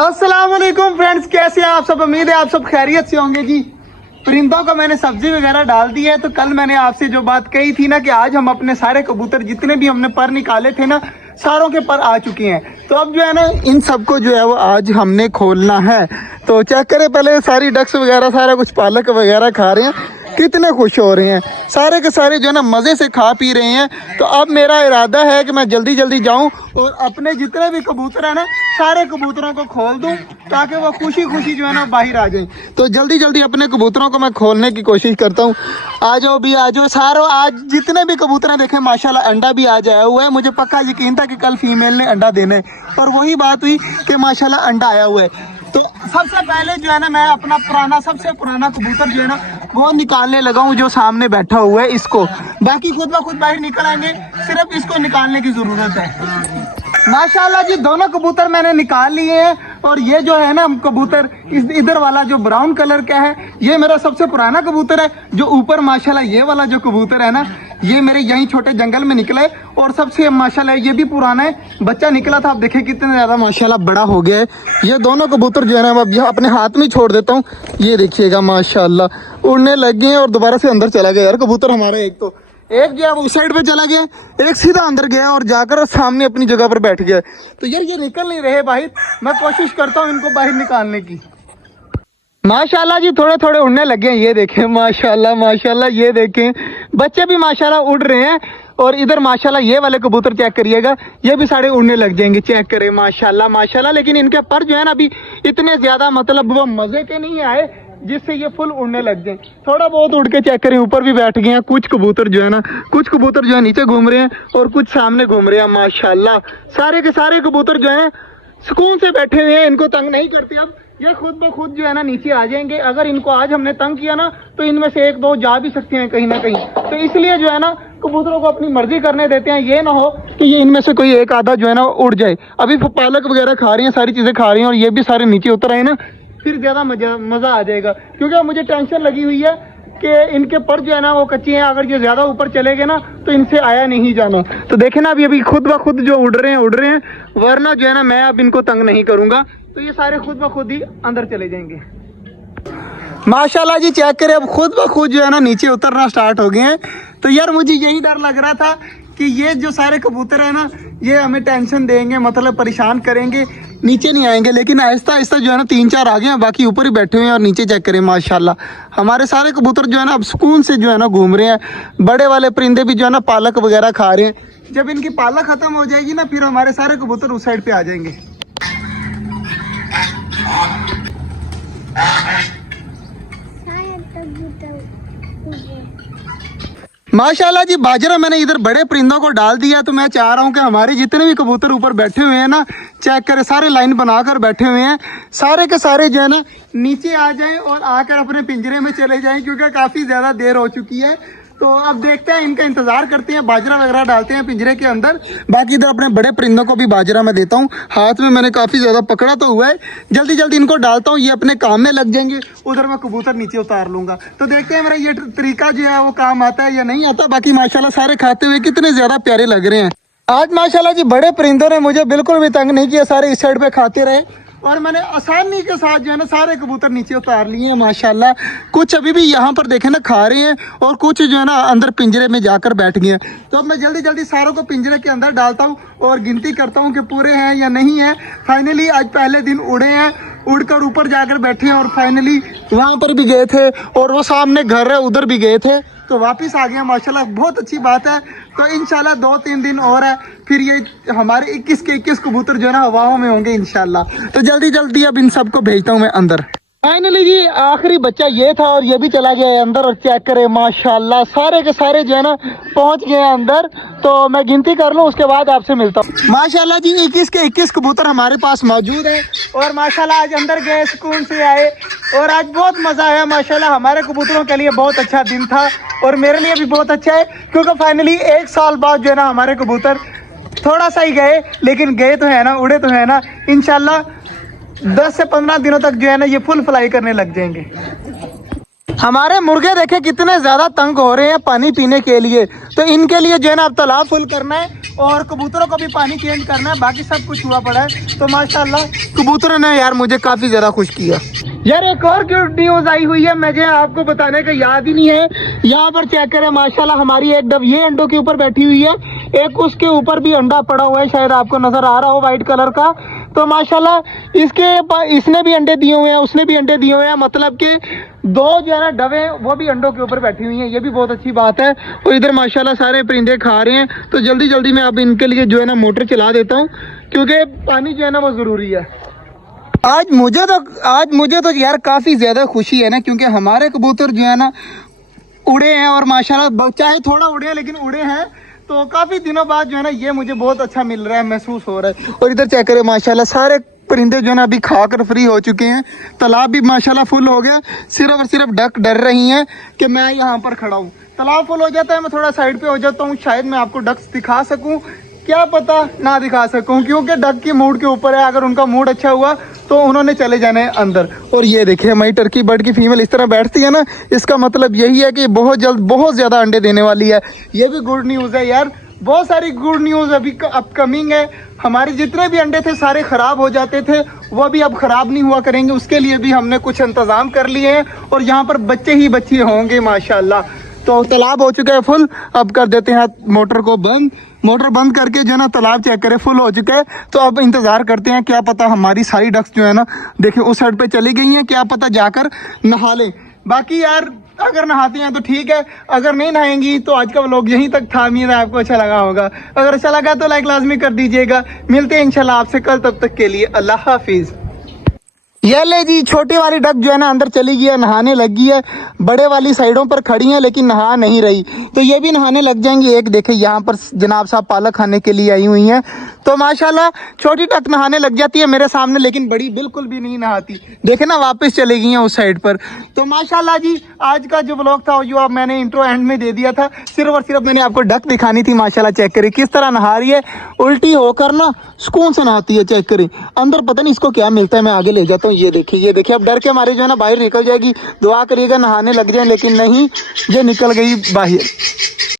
अस्सलाम वालेकुम फ्रेंड्स, कैसे हैं आप सब। उम्मीद है आप सब खैरियत से होंगे जी। परिंदों को मैंने सब्जी वगैरह डाल दी है। तो कल मैंने आपसे जो बात कही थी ना कि आज हम अपने सारे कबूतर जितने भी हमने पर निकाले थे ना, सारों के पर आ चुके हैं। तो अब जो है ना इन सबको जो है वो आज हमने खोलना है। तो चेक करें पहले, सारी डक्स वगैरह सारा कुछ पालक वगैरह खा रहे हैं, कितने खुश हो रहे हैं। सारे के सारे जो है ना मज़े से खा पी रहे हैं। तो अब मेरा इरादा है कि मैं जल्दी जल्दी जाऊं और अपने जितने भी कबूतर हैं ना, सारे कबूतरों को खोल दूं ताकि वो खुशी खुशी जो है ना बाहर आ जाएं। तो जल्दी जल्दी अपने कबूतरों को मैं खोलने की कोशिश करता हूं। आ जाओ भी, आ जाओ सारों। आज जितने भी कबूतर हैं देखें माशाल्लाह अंडा भी आज आया हुआ है। मुझे पक्का यकीन था कि कल फीमेल ने अंडा देना है, और वही बात हुई कि माशाल्लाह अंडा आया हुआ है। तो सबसे पहले जो है ना मैं अपना सबसे पुराना कबूतर जो है ना वो निकालने लगा हूँ, जो सामने बैठा हुआ है इसको। बाकी खुद ब खुद बाहर निकल आएंगे, सिर्फ इसको निकालने की जरूरत है। माशाल्लाह जी, दोनों कबूतर मैंने निकाल लिए हैं। और ये जो है ना कबूतर इधर वाला जो ब्राउन कलर का है, ये मेरा सबसे पुराना कबूतर है। जो ऊपर माशाल्लाह ये वाला जो कबूतर है ना, ये मेरे यहीं छोटे जंगल में निकला है। और सबसे माशाल्लाह ये भी पुराना है, बच्चा निकला था। आप देखें कितने ज्यादा माशाल्लाह बड़ा हो गया है। ये दोनों कबूतर जो है ना अब अपने हाथ में छोड़ देता हूँ। ये देखिएगा माशाल्लाह उड़ने लग गए हैं और दोबारा से अंदर चला गया यार कबूतर हमारा। एक जो है वो उस साइड पे चला गया, एक सीधा अंदर गया और जाकर सामने अपनी जगह पर बैठ गया। तो यार ये निकल नहीं रहे बाहर। मैं कोशिश करता हूँ इनको बाहर निकालने की। माशाल्लाह जी थोड़े थोड़े उड़ने लगे हैं। ये देखें माशाल्लाह माशाल्लाह, ये देखें बच्चे भी माशाल्लाह उड़ रहे हैं। और इधर माशाल्लाह ये वाले कबूतर चेक करिएगा, ये भी सारे उड़ने लग जाएंगे। चेक करें माशाल्लाह माशाल्लाह। लेकिन इनके पर जो है ना अभी इतने ज्यादा मतलब वो मजे के नहीं आए जिससे ये फुल उड़ने लग जाए। थोड़ा बहुत उड़ के चेक करें, ऊपर भी बैठ गए हैं। कुछ कबूतर जो है ना, कुछ कबूतर जो है नीचे घूम रहे हैं और कुछ सामने घूम रहे हैं। माशाल्लाह सारे के सारे कबूतर जो है सुकून से बैठे हुए हैं, इनको तंग नहीं करते। अब ये खुद ब खुद जो है ना नीचे आ जाएंगे। अगर इनको आज हमने तंग किया ना तो इनमें से एक दो जा भी सकते हैं कहीं ना कहीं। तो इसलिए जो है ना कबूतरों को अपनी मर्जी करने देते हैं। ये ना हो कि ये इनमें से कोई एक आधा जो है ना उड़ जाए। अभी पालक वगैरह खा रही हैं, सारी चीजें खा रही हैं, और ये भी सारे नीचे उतर आए ना, फिर ज्यादा मजा आ जाएगा। क्योंकि मुझे टेंशन लगी हुई है कि इनके पर जो है ना वो कच्चे हैं। अगर ये ज्यादा ऊपर चले गए ना तो इनसे आया नहीं जाना। तो देखे ना अभी खुद ब खुद जो उड़ रहे हैं, वरना जो है ना मैं अब इनको तंग नहीं करूंगा। तो ये सारे खुद ब खुद ही अंदर चले जाएंगे। माशाल्लाह जी चेक करें, अब खुद ब खुद जो है ना नीचे उतरना स्टार्ट हो गए हैं। तो यार मुझे यही डर लग रहा था कि ये जो सारे कबूतर है ना ये हमें टेंशन देंगे, मतलब परेशान करेंगे, नीचे नहीं आएंगे। लेकिन आहिस्ता आहिस्ता जो है ना 3-4 आ गए हैं, बाकी ऊपर ही बैठे हुए हैं। और नीचे चेक करें माशाल्लाह हमारे सारे कबूतर जो है ना अब सुकून से जो है ना घूम रहे हैं। बड़े वाले परिंदे भी जो है ना पालक वगैरह खा रहे हैं। जब इनकी पालक खत्म हो जाएगी ना फिर हमारे सारे कबूतर उस साइड पे आ जाएंगे। माशाल्लाह जी बाजरा मैंने इधर बड़े परिंदों को डाल दिया। तो मैं चाह रहा हूँ कि हमारे जितने भी कबूतर ऊपर बैठे हुए हैं ना, चेक करें सारे लाइन बनाकर बैठे हुए हैं, सारे के सारे जो है ना नीचे आ जाएं और आकर अपने पिंजरे में चले जाएं। क्योंकि काफ़ी ज़्यादा देर हो चुकी है। तो अब देखते हैं, इनका इंतजार करते हैं, बाजरा वगैरह डालते हैं पिंजरे के अंदर। बाकी इधर अपने बड़े परिंदों को भी बाजरा मैं देता हूँ। हाथ में मैंने काफ़ी ज़्यादा पकड़ा तो हुआ है, जल्दी जल्दी इनको डालता हूँ, ये अपने काम में लग जाएंगे। उधर मैं कबूतर नीचे उतार लूँगा। तो देखते हैं मेरा ये तरीका जो है वो काम आता है या नहीं आता। बाकी माशाल्लाह सारे खाते हुए कितने ज़्यादा प्यारे लग रहे हैं। आज माशाल्लाह जी बड़े परिंदों ने मुझे बिल्कुल भी तंग नहीं किया, सारे इस साइड पर खाते रहे। और मैंने आसानी के साथ जो है ना सारे कबूतर नीचे उतार लिए हैं माशाल्लाह। कुछ अभी भी यहाँ पर देखे ना खा रहे हैं और कुछ जो है ना अंदर पिंजरे में जाकर बैठ गए हैं। तो अब मैं जल्दी जल्दी सारों को पिंजरे के अंदर डालता हूँ और गिनती करता हूँ कि पूरे हैं या नहीं है। फाइनली आज पहले दिन उड़े हैं, उड़कर ऊपर जाकर बैठे हैं और फाइनली वहाँ पर भी गए थे और वो सामने घर है उधर भी गए थे, तो वापस आ गया माशाल्लाह। बहुत अच्छी बात है। तो इंशाल्लाह 2-3 दिन और है, फिर ये हमारे 21 के 21 कबूतर जो है ना हवाओं में होंगे इंशाल्लाह। तो जल्दी जल्दी अब इन सबको भेजता हूँ मैं अंदर। फाइनली जी आखिरी बच्चा ये था और ये भी चला गया है अंदर। और चेक करें माशाल्लाह सारे के सारे जो है ना पहुंच गए हैं अंदर। तो मैं गिनती कर लूँ उसके बाद आपसे मिलता हूँ। माशाल्लाह जी 21 के 21 कबूतर हमारे पास मौजूद है। और माशाल्लाह आज अंदर गए, सुकून से आए और आज बहुत मज़ा आया माशाल्लाह। हमारे कबूतरों के लिए बहुत अच्छा दिन था और मेरे लिए भी बहुत अच्छा है। क्योंकि फाइनली 1 साल बाद जो है ना हमारे कबूतर थोड़ा सा ही गए, लेकिन गए तो है ना, उड़े तो है ना। इंशाल्लाह 10 से 15 दिनों तक जो है ना ये फुल फ्लाई करने लग जाएंगे। हमारे मुर्गे देखे कितने ज़्यादा तंग हो रहे हैं पानी पीने के लिए। तो इनके लिए जो है ना अब तालाब फुल करना है और कबूतरों को भी पानी चेंज करना है, बाकी सब कुछ हुआ पड़ा है। तो माशाल्लाह कबूतरों ने यार मुझे काफ़ी ज़्यादा खुश किया। यार एक और गुड न्यूज़ आई हुई है, मुझे आपको बताने का याद ही नहीं है। यहाँ पर चेक करें माशाल्लाह, हमारी एक डब ये अंडों के ऊपर बैठी हुई है, एक उसके ऊपर भी अंडा पड़ा हुआ है, शायद आपको नज़र आ रहा हो वाइट कलर का। तो माशाल्लाह इसने भी अंडे दिए हुए हैं, उसने भी अंडे दिए हुए हैं, मतलब कि दो जो है ना डबे वो भी अंडों के ऊपर बैठी हुई हैं, ये भी बहुत अच्छी बात है। और इधर माशाल्लाह सारे परिंदे खा रहे हैं। तो जल्दी जल्दी मैं अब इनके लिए जो है ना मोटर चला देता हूँ, क्योंकि पानी जो है ना वो ज़रूरी है। आज मुझे तो यार काफ़ी ज़्यादा खुशी है ना, क्योंकि हमारे कबूतर जो है ना उड़े हैं, और माशाल्लाह चाहे थोड़ा उड़े हैं लेकिन उड़े हैं। तो काफ़ी दिनों बाद जो है ना ये मुझे बहुत अच्छा मिल रहा है, महसूस हो रहा है। और इधर चेक करें माशाल्लाह सारे परिंदे जो है ना अभी खाकर फ्री हो चुके हैं। तालाब भी माशाल्लाह फुल हो गया, सिर्फ और सिर्फ डक डर रही हैं कि मैं यहाँ पर खड़ा हूँ। तालाब फुल हो जाता है, मैं थोड़ा साइड पे हो जाता हूँ, शायद मैं आपको डक्स दिखा सकूँ, क्या पता ना दिखा सकूँ, क्योंकि डक की मूड के ऊपर है। अगर उनका मूड अच्छा हुआ तो उन्होंने चले जाना है अंदर। और ये देखिए हमारी टर्की बर्ड की फीमेल इस तरह बैठती है ना, इसका मतलब यही है कि बहुत जल्द बहुत ज़्यादा अंडे देने वाली है। ये भी गुड न्यूज़ है यार, बहुत सारी गुड न्यूज़ अभी अपकमिंग है। हमारे जितने भी अंडे थे सारे ख़राब हो जाते थे, वो भी अब ख़राब नहीं हुआ करेंगे। उसके लिए भी हमने कुछ इंतज़ाम कर लिए हैं, और यहाँ पर बच्चे ही बच्चे होंगे माशाल्लाह। तो तालाब हो चुका है फुल, अब कर देते हैं मोटर को बंद। मोटर बंद करके जो है ना तालाब चेक करें फुल हो चुका है। तो अब इंतज़ार करते हैं, क्या पता हमारी सारी डक्स जो है ना देखिए उस साइड पे चली गई हैं, क्या पता जाकर नहा लें। बाकी यार अगर नहाती हैं तो ठीक है, अगर नहीं नहाएंगी तो आज का व्लॉग यहीं तक था। उम्मीद है आपको अच्छा लगा होगा, अगर अच्छा लगा तो लाइक लाजमी कर दीजिएगा। मिलते हैं इंशाल्लाह आपसे कल, तब तक के लिए अल्लाह हाफिज़। ये ले जी, छोटी वाली डक जो है ना अंदर चली गई है, नहाने लगी है। बड़े वाली साइडों पर खड़ी है लेकिन नहा नहीं रही, तो ये भी नहाने लग जाएंगी। एक देखे यहाँ पर जनाब साहब पालक खाने के लिए आई हुई हैं। तो माशाल्लाह छोटी डक नहाने लग जाती है मेरे सामने, लेकिन बड़ी बिल्कुल भी नहीं नहाती। देखे ना वापस चली गई हैं उस साइड पर। तो माशाल्लाह जी आज का जो व्लॉग था जो अब मैंने इंट्रो एंड में दे दिया था, सिर्फ और सिर्फ मैंने आपको डक दिखानी थी। माशाल्लाह चेक करें किस तरह नहा रही है, उल्टी होकर ना सुकून से नहाती है। चेक करें अंदर पता नहीं इसको क्या मिलता है, मैं आगे ले जाता हूँ। ये देखिए अब डर के मारे जो है ना बाहर निकल जाएगी। दुआ करिएगा नहाने लग जाए, लेकिन नहीं, ये निकल गई बाहर।